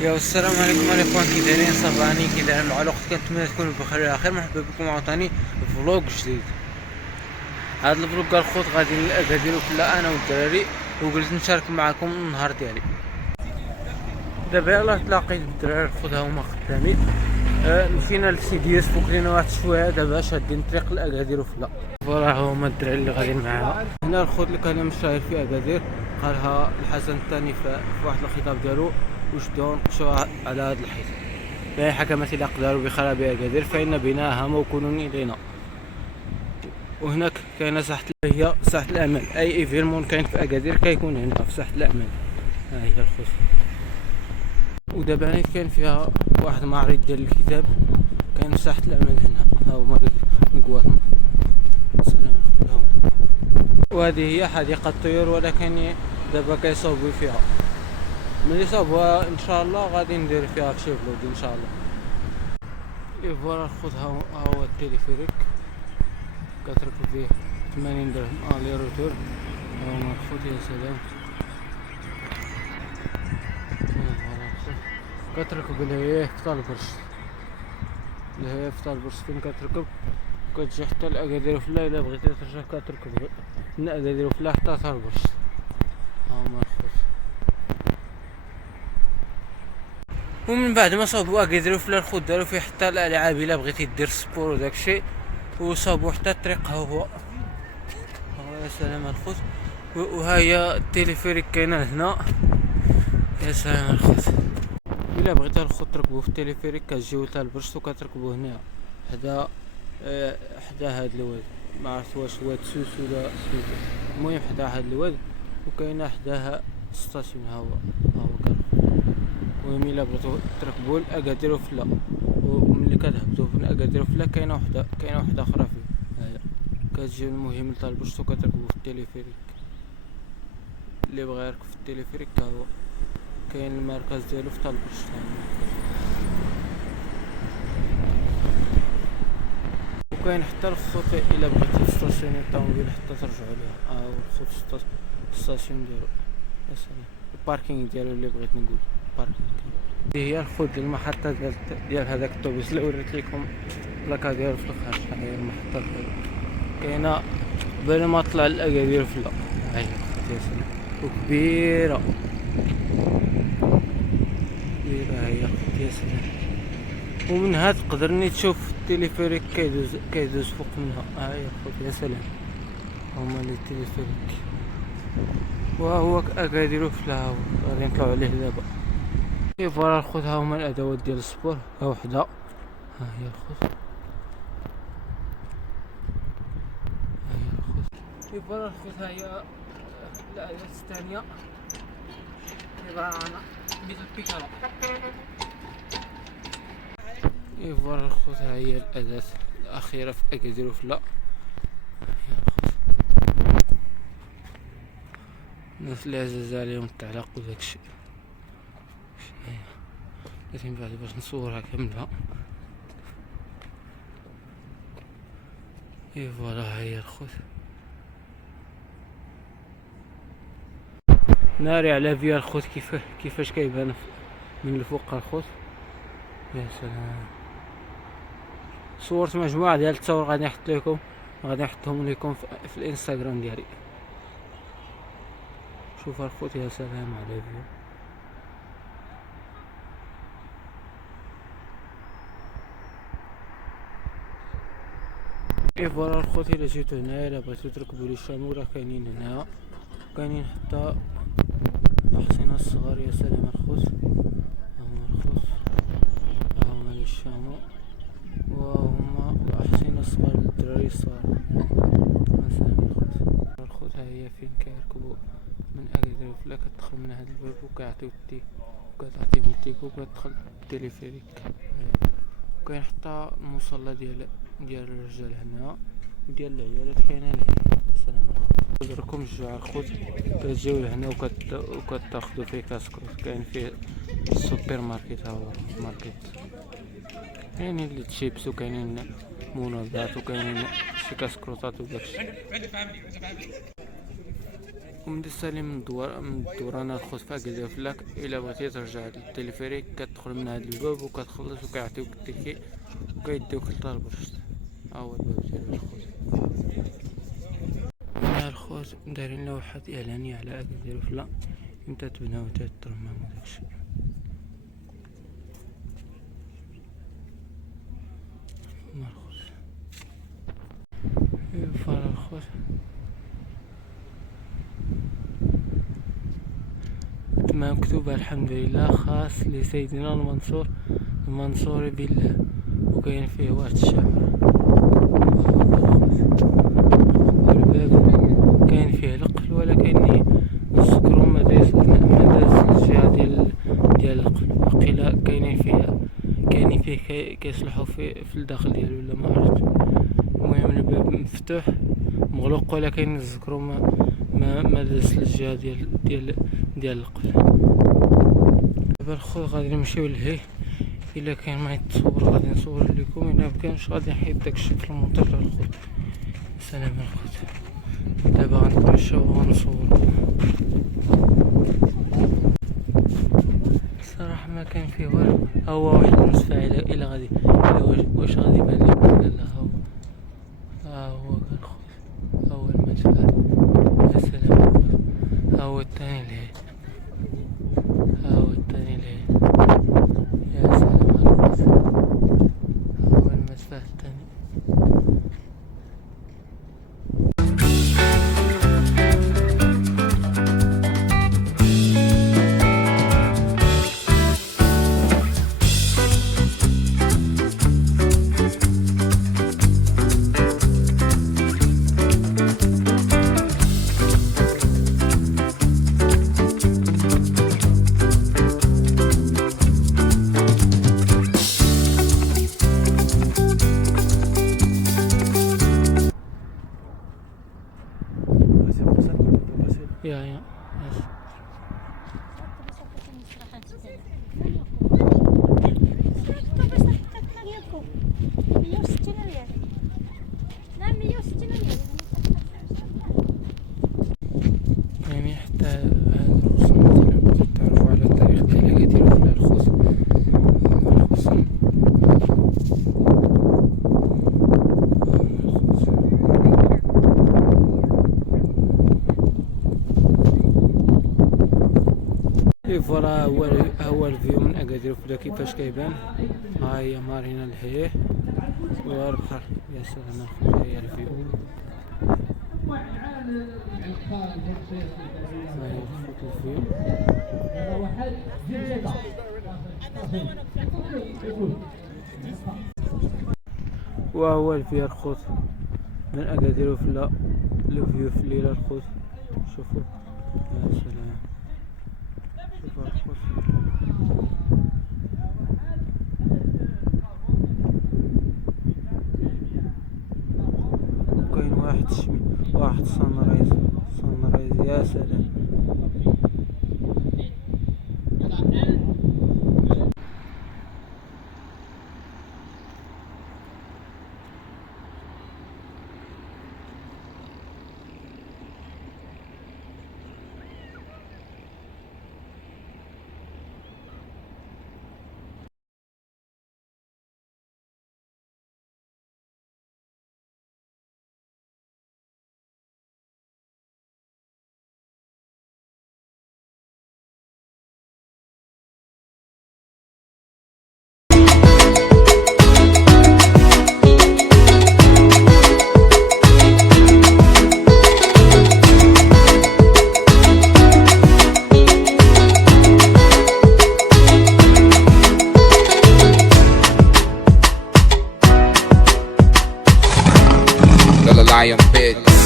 يا السلام عليكم الاخوان، كي دايرين؟ صباني كي دايرين مع الوقت؟ كنتمنى تكونوا بخير على خير. مرحبا بكم عاوتاني فلوق جديد. هذا الفلوق قال خوت غادي لأكادير وكلا انا والدراري، وقلت نشارك معكم النهار ديالي. دابا يلاه تلاقيت بالدراري الخوت هما قدامي. مشينا لسيدياس فوق لينا واحد شويه، دابا شادين طريق لأكادير وفلا. فوالا هما الدراري اللي غاديين معاها. هنا الخوت اللي كان مشاهير في أكادير قالها الحسن الثاني في واحد الخطاب ديالو، وشدوا نقشوا على هذا الحيط. لا حكمت الأقدار بخراب أكادير فإن بناها موكول إلينا. وهناك كاينه ساحة، هي ساحة الأمل. أي إيفيرمون كاين في أكادير كيكون هنا في ساحة الأمل. ها هي الخوت. ودابا هنا كاين فيها واحد معرض ديال الكتاب، كاين في ساحة الأمل هنا. ها هما الكواطن. السلام عليكم. وهذه هي حديقة الطيور، ولكن دابا كيصوبوا فيها. ملي صابوها ان شاء الله غادي ندير فيها شي فلوق ان شاء الله. فوالا الخوت، ها هو التليفريك كتركب فيه 80 درهم الي روتور. ها هما الخوت، يا سلام. فوالا الخوت، كتركب لهيه في البرج، لهيه في البرج فين كتركب كتجي حتى لأكادير وفلا. الا بغيتي ترجع كتركب من أكادير وفلا حتى البرج. ها هما الخوت. ومن بعد ما صابوا أكادير وفلا الخوت داروا فيه حتى الالعاب الا بغيتي دير سبور وداكشي، وصابوا حتى الطريق. ها هو. يا سلام الخوت. وها هي التليفريك كاينه هنا. يا سلام الخوت. الا بغيتو الخوت تركبوا في التليفريك كتجيو حتى البرج وكتركبوا هنا حدا هاد الواد، ما عرفت واش واد سوس ولا سميتو، المهم حدا هاد الواد. وكاينه حداها ستاسيون. ها هو كان. المهم الا بغيتو تركبوا لأكادير وفلا، وملي كتهبطوا من أكادير وفلا كاينه وحده اخرى فيه. هاهي كتجيو المهم لتا البرج وكتركبوا في التليفريك. اللي بغا يركب في التليفريك ها هو كاين المركز ديالو في البرج. وكاين حتى الخطوط الا بغيتي تستاسيوني الطوموبيل حتى ترجعوا ليها. ها هو الخط ستاسيون ديالو. يا سلام. الباركينغ ديالو اللي بغيت نقول باركينغ. هي الخوت المحطة ديال هذاك الطوبيس اللي وريت لكم البلاكا ديالو في الاخر. ها هي المحطة كاينه بين ما طلع لأكادير فلا. ها هي الخوت، يا سلام. وكبيرة كبيرة هي الخوت، يا سلام. ومن هاد تقدرني تشوف التليفريك كيدوز فوق منها. ها هي الخوت، يا سلام. هما لي التليفريك. وهو أكادير فلا غادي نطلعو عليه دابا. فوالا الخوت، ها هما الادوات ديال السبور. ها وحده. ها هي الخوت. فوالا الخوت، ها هي الادوات الثانيه. عبارة عن البيكالا. فوالا الخوت، ها هي الاداة الاخيرة في أكادير وفلا. الناس اللي عزاز عليهم التعليق وداكشي. لازم بعد باش نصورها كاملة. فوالا ها هي الخوت. ناري على فيها الخوت كيفاش كيبان من الفوق الخوت. يا سلام. صورت مجموعة ديال التصاور غادي نحطهم لكم في الانستغرام ديالي. شوف الخوت، يا سلام على فيها. فوالا الخوت، الا جيتو هنايا الا بغيتو تركبوا لي الشامو راه كاينين هنا، كاينين حتى الحصينة الصغار. يا سلام الخوت. ها هما الخوت، ها هما لي الشامو، وهما الأحصنة الصغار للدراري الصغار. يا سلام الخوت. ها هي فين كيركبوا من أكادير وفلا. كتدخل من هاد الباب وكيعطيوك كتعطيهم التيكو وكتدخل بالتليفريك. وكاين حتى المصلى ديال الرجال هنا، وديال العيالات كاينه لهنا. السلام عليكم. نقدركم الجوع الخوت، كتجيو لهنا وكتاخدو فيه كاسكروت. كاين فيه السوبر ماركت. ها هو ماركت، كاينين لي تشيبس وكاينين مناضات وكاينين شي كاسكروطات وداكشي. كنت سالي من الدوران الخوص في أكادير فلاك. إلا بغيتي ترجع للتلفريك كتدخل من هاد الباب وكتخلص وكيعطيوك التيكي وكيديوك لدار البرشت. ها هو الباب ديال الخوت. هنا الخوت دايرين لوحات إعلانية على أكادير فلا إمتى تبناو تا الترمام وداكشي. هما الخوت فار الخوت ما مكتوبة الحمد لله خاص لسيدنا المنصور بالله، وكاين فيه واحد الشعر. الباب كاين فيه القفل ولا كاين السكرو ما داز الجهة ديال القفل، وقيلا كاينين فيه كيصلحو في الداخل ديالو ولا ما عرفت. المهم الباب مفتوح مغلق ولا كاين السكرو ما داز الجهة ديال القفل. دابا الخوت غادي نمشيو لهيه. الا كاين ما يتصور غادي نصور لكم، الا مكانش غادي نحيد داكشي في المونتاج الخوت. سلام الخوت. دابا غنتمشاو وغنصورو. الصراحه ما كان فيه والو. هو واحد المسفى الا غادي واش غادي يبان لكم ولا لا. ها هو الخوت، ها هو المدفع. يا سلام الخوت. ها هو الثاني لهيه، ها هو الثاني لهيه. يا سلام الخوت. ها هو المدفع الثاني. يا يعني حتى هاد الرسوم مثلا بغيتو تعرفوا على التاريخ ديال أكادير فلا الخوت. فوالا هو الفيو من أكادير فلا كيفاش كيبان. ها هي مارينا لهيه والبحر. يا سلام الخوت. ها هي الفيو. وهو الفيو الخوت من أكادير فلا. الفيو في الليلة الخوت. شوفوا يا سلام. شوفوا الخوت. كاين واحد صنرايز. يا سلام. Lion bitch.